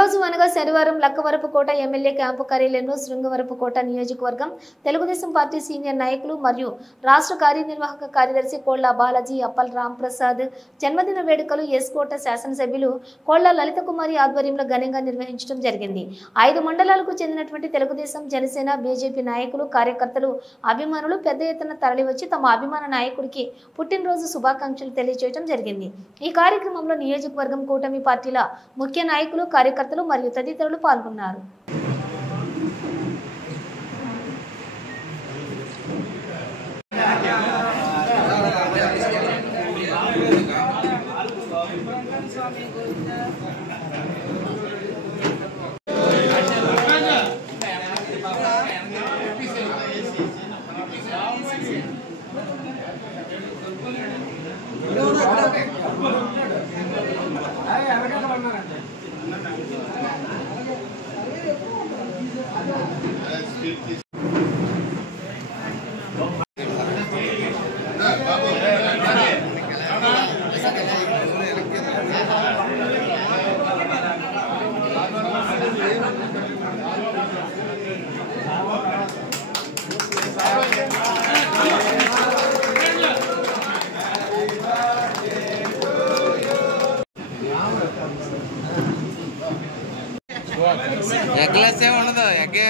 రోజు అనగా శనివారం లక్కవరపుకోట ఎమ్మెల్యే క్యాంపు కార్యాలయంలో శృంగవరపుకోట నియోజకవర్గం తెలుగుదేశం పార్టీ సీనియర్ నాయకులు మరియు రాష్ట్ర కార్యనిర్వాహక కార్యదర్శి కోళ్ల బాలాజీ అప్పల్ రామ్ ప్రసాద్ జన్మదిన వేడుకలు ఎస్కోట శాసనసభ్యులు కోళ్ల లలిత కుమారి ఆధ్వర్యంలో ఘనంగా నిర్వహించడం జరిగింది. 5 మండలాలకు చెందినటువంటి తెలుగుదేశం, జనసేన, బీజేపీ నాయకులు, కార్యకర్తలు, అభిమానులు పెద్ద ఎత్తున తరలివచ్చి తమ అభిమాన నాయకుడికి పుట్టినరోజు శుభాకాంక్షలు తెలియజేయడం జరిగింది. ఈ కార్యక్రమంలో నియోజకవర్గం కూటమి పార్టీల ముఖ్య నాయకులు, కార్యకర్తలు మరియు తదితరులు పాల్గొన్నారు. ఎగ్లెస్ ఏమి ఉండదు ఎగ్గే